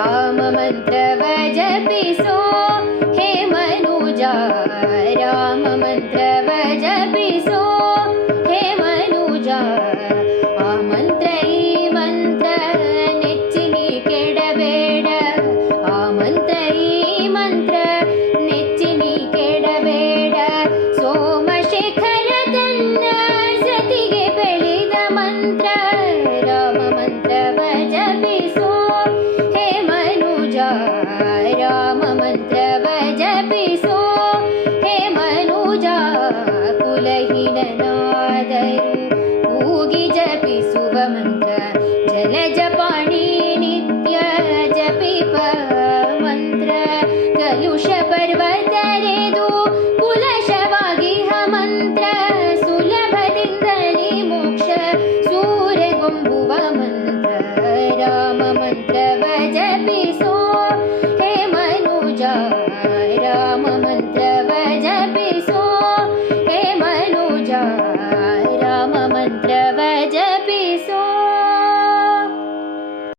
ರಾಮ ಮಂತ್ರವ ಜಪಿಸೋ ಹೇ ಮನುಜ ರಾಮ ಮಂತ್ರವ ಜಪಿಸೋ ಹೇ ಮನುಜ ಆ ಮಂತ್ರ ಈ ಮಂತ್ರ ನೆಚ್ಚಿ ನೀ ಕೆಡಬೇಡ ಆ ಮಂತ್ರ ಈ ಮಂತ್ರ ನೆಚ್ಚಿ ನೀ ಕೆಡಬೇಡ ಸೋಮಶೇಖರ ತನ್ನ ಸತಿಗೆ ಬೆಳೆದ ಮಂತ್ರ ರಾಮ ಮಂತ್ರವ ಜಪಿಸೋ ಹೇ ಮನುಜ ರಾಮ ಮಂತ್ರವ ಜಪಿಸೋ ಹೇ ಮನುಜ ಕುಲಹೀನನಾದರು ಕೂಗಿ ಜಪಿಸುವ ಮಂತ್ರ ಜಲಜಪಾಣಿ ನಿತ್ಯ ಜಪಿಪ ಮಂತ್ರ ಕಲುಷ ಪರ್ವತರೆದು ಕುಲಶವಾಗಿ ಮಂತ್ರ ಸುಲಭದಿಂದಲೇ ಮೋಕ್ಷ ಸೂರೆಗೊಂಬುವ ಮಂತ್ರ ರಾಮ ಮಂತ್ರವ ಜಪಿಸೋ